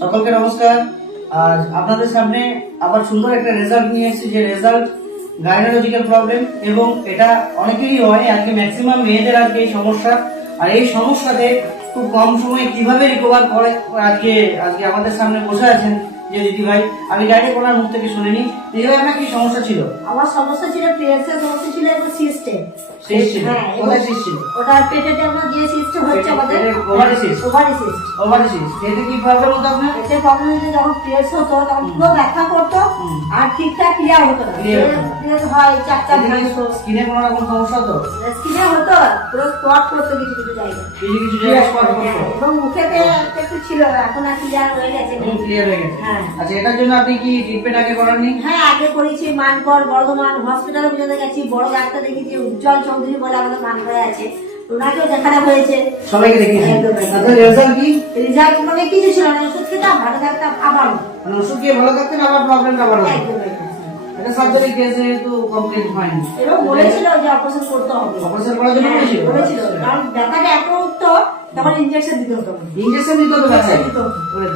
সকলকে নমস্কার। আজ আপনাদের সামনে আবার সুন্দর একটা রেজাল্ট নিয়ে এসেছি, যে রেজাল্ট গাইনোলজিক্যাল প্রবলেম, এবং এটা অনেকেরই হয়। আজকে ম্যাক্সিমাম মেয়েদের আজকে এই সমস্যা, আর এই সমস্যাতে খুব কম সময়ে কিভাবে রিকভার করে আজকে আজকে আমাদের সামনে বসে আছেন যে দিদি ভাই। আমি ডাইরেক্ট ওনার মুখ থেকে শুনিনি। দিদি ভাই, আপনার কি সমস্যা ছিল? আমার সমস্যা ছিল পিরিয়ডসের সমস্যা ছিল এবং সিস্টেম। হ্যাঁ, কোথায় সিস্ট ছিল? ওটা পেটের আমরা যে সিস্টেম হচ্ছে আমাদের ovary cyst. Ovary cyst. Ovary cyst. এতে কি প্রবলেম হতো আপনার? এতে প্রবলেম হচ্ছে যখন পিরিয়ডস হতো তখন পুরো ব্যথা করতো আর ঠিকঠাক ক্লিয়ার হতো না। পিরিয়ড হয় চারটা ভাঙতো। স্কিনে কোনো রকম সমস্যা হতো? স্কিনে হতো, পুরো স্পট করতো কিছু কিছু জায়গায়। কিছু জায়গায় স্পট করতো। এবং মুখেতে একটু ছিল, এখন আর ক্লিয়ার হয়ে গেছে। ক্লিয়ার হয়ে গেছে। হ্যাঁ। আচ্ছা, এটার জন্য আপনি কি ট্রিটমেন্ট আগে করাননি? হ্যাঁ, আগে করেছি। মানকর বর্ধমান হসপিটালে পর্যন্ত গেছি, বড় ডাক্তার দেখেছি, উজ্জ্বল চৌধুরী বলে আমাদের মানকরে আছে, ওনাকেও দেখানো হয়েছে। সবাইকে দেখিয়েছি। আপনার রেজাল্ট কি? রেজাল্ট মানে কিছু ছিল না, ওষুধ খেতাম, ভালো থাকতাম, আবার মানে ওষুধ খেয়ে ভালো থাকতেন, আবার প্রবলেমটা আবার হতো। একদম। এটা সার্জারি কেসে তো কমপ্লিট হয়নি। এরকম বলেছিল যে অপারেশন করতে হবে। অপারেশন করার জন্য বলেছিল? বলেছিল, কারণ ব্যথাটা এত উঠতো তখন ইনজেকশন দিতে হতো। ইনজেকশন দিতে হতো ব্যথায়?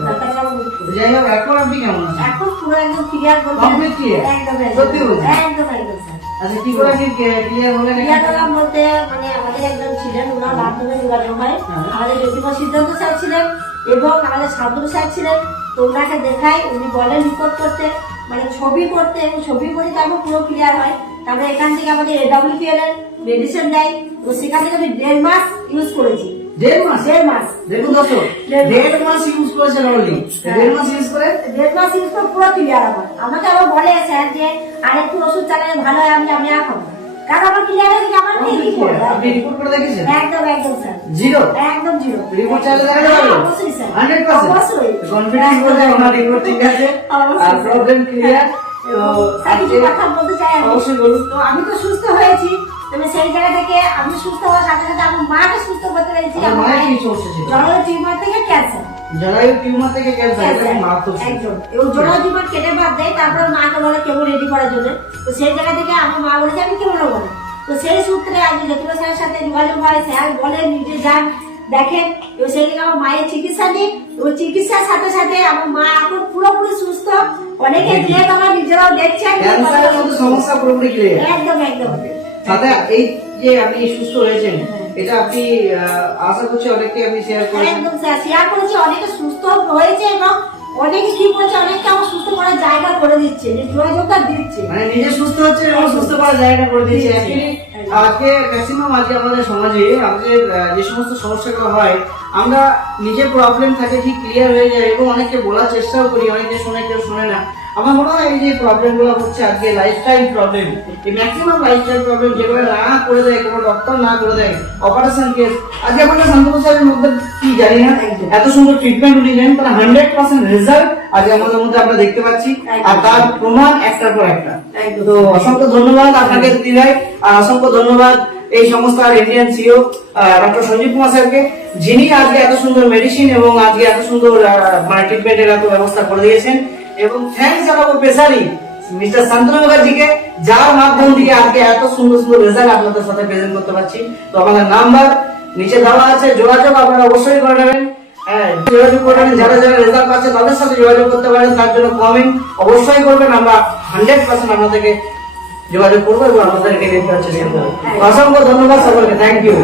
ব্যথাটা আবার উঠতো। যাই হোক, এখন আপনি কেমন আছেন? এখন পুরো একদম ক্লিয়ার বলতে কমপ্লিট ক্লিয়ার? একদম সত্যি বলছেন? একদম একদম স্যার। আচ্ছা, কি করে আপনি ক্লিয়ার হলেন? ক্লিয়ার হলাম বলতে মানে আমাদের একজন ছিলেন, ওনার মাধ্যমে যোগাযোগ হয়। আমাদের জ্যোতিবা সিদ্ধান্ত স্যার ছিলেন এবং আমাদের শান্তনু স্যার ছিলেন। তো ওনাকে দেখাই, উনি বলেন রিপোর্ট করতে, মানে ছবি করতে, এবং ছবি করে তারপর পুরো ক্লিয়ার হয়। তারপরে এখান থেকে আমাদের AWPL এর মেডিসিন দেয়, তো সেখান থেকে আমি 1.5 মাস ইউজ করেছি। 1.5 মাস? 1.5 মাস। দেখুন দর্শক, 1.5 মাস ইউজ করেছেন অলরেডি। 1.5 মাস ইউজ করে 1.5 মাস ইউজ করে পুরো ক্লিয়ার আমার। আমাকে আবার বলে স্যার যে আরেকটু ওষুধ চালালে ভালো হয়, আমি আর খাবো না, কারণ আমার ক্লিয়ার হয়ে গেছে। আমার কি করব? আপনি রিপোর্ট করে দেখেছেন? একদম একদম স্যার, জিরো? একদম জিরো। রিপোর্ট চাইলে দেখা যাবে? অবশ্যই স্যার, 100%? অবশ্যই। কনফিডেন্স বলতে ওনার রিপোর্ট ঠিক আছে আর প্রবলেম ক্লিয়ার। তো কিছু কথা বলতে চাই আমি। অবশ্যই বলুন। তো আমি তো সুস্থ হয়েছি, তবে সেই জায়গা থেকে আমি সুস্থ হওয়ার সাথে সাথে আমার মাকে সুস্থ করতে পেরেছি। আমার মায়ের কি সমস্যা ছিল? জরায়ু টিউমার থেকে ক্যান্সার। জরায়ু টিউমার থেকে ক্যান্সার, এটা কি মারাত্মক? একদম। এবং জরায়ু টিউমার কেটে বাদ দেয়, তারপরে মাকে বলে কেমো রেডি করার জন্য। তো সেই জায়গা থেকে আমার মা বলেছে আমি কেমন নেবো না। তো সেই সূত্রে আজ জ্যোতিবা স্যারের সাথে যোগাযোগ হয়। স্যার বলেন নিজে যান দেখেন, এবং সেই থেকে আমার মায়ের চিকিৎসা নিই, এবং চিকিৎসার সাথে সাথে আমার মা এখন পুরোপুরি সুস্থ। অনেকে দিয়ে আমার নিজেরাও দেখছেন ক্যান্সারের মতো সমস্যা পুরোপুরি ক্লিয়ার। একদম একদম। সাথে এই যে আপনি সুস্থ হয়েছেন, এটা আপনি আশা করছি অনেককে আপনি শেয়ার করেছেন। একদম স্যার, শেয়ার করেছি, অনেকে সুস্থ হয়েছে এবং অনেকে কি করছে, অনেককে আমার সুস্থ করার জায়গা করে দিচ্ছে, যে যোগাযোগটা দিচ্ছে, মানে নিজে সুস্থ হচ্ছে এবং সুস্থ করার জায়গা করে দিচ্ছে। অ্যাকচুয়ালি আজকে ম্যাক্সিমাম আজকে আমাদের সমাজে আমাদের যে সমস্ত সমস্যাগুলো হয়, আমরা নিজের প্রবলেম থাকে ঠিক ক্লিয়ার হয়ে যায় এবং অনেককে বলার চেষ্টাও করি, অনেকে শোনে কেউ শোনে না। আমার মনে হয় এই যে প্রবলেমগুলো হচ্ছে আজকে লাইফস্টাইল প্রবলেম, এই ম্যাক্সিমাম লাইফস্টাইল প্রবলেম যেগুলো না করে দেয়, কোনো ডক্টর না করে দেয়, অপারেশন কেস। আজকে আমাদের শান্তনু স্যারের মধ্যে কি জানি না, এত সুন্দর ট্রিটমেন্ট উনি দেন, তারা 100% রেজাল্ট আজকে আমাদের মধ্যে আমরা দেখতে পাচ্ছি, আর তার প্রমাণ একটার পর একটা। তো অসংখ্য ধন্যবাদ আপনাকে দিদি ভাই, আর অসংখ্য ধন্যবাদ এই সংস্থার Indian CEO doctor Sanjeev Kumar স্যারকে, যিনি আজকে এত সুন্দর মেডিসিন এবং আজকে এত সুন্দর মানে ট্রিটমেন্টের এত ব্যবস্থা করে দিয়েছেন। এবং থ্যাংকস জানাবো স্পেশালি মিস্টার শান্তনু মুখার্জিকে, যার মাধ্যম থেকে আজকে এত সুন্দর সুন্দর রেজাল্ট আপনাদের সাথে প্রেজেন্ট করতে পারছি। তো আমাদের নাম্বার নিচে দেওয়া আছে, যোগাযোগ আপনারা অবশ্যই করে নেবেন। হ্যাঁ, যোগাযোগ করে নেবেন। যারা যারা রেজাল্ট পাচ্ছে তাদের সাথে যোগাযোগ করতে পারেন, তার জন্য কমেন্ট অবশ্যই করবেন। আমরা 100% আপনাদেরকে যোগাযোগ করবো এবং আপনাদেরকে দেখতে চেষ্টা করবো। অসংখ্য ধন্যবাদ সকলকে, থ্যাংক ইউ।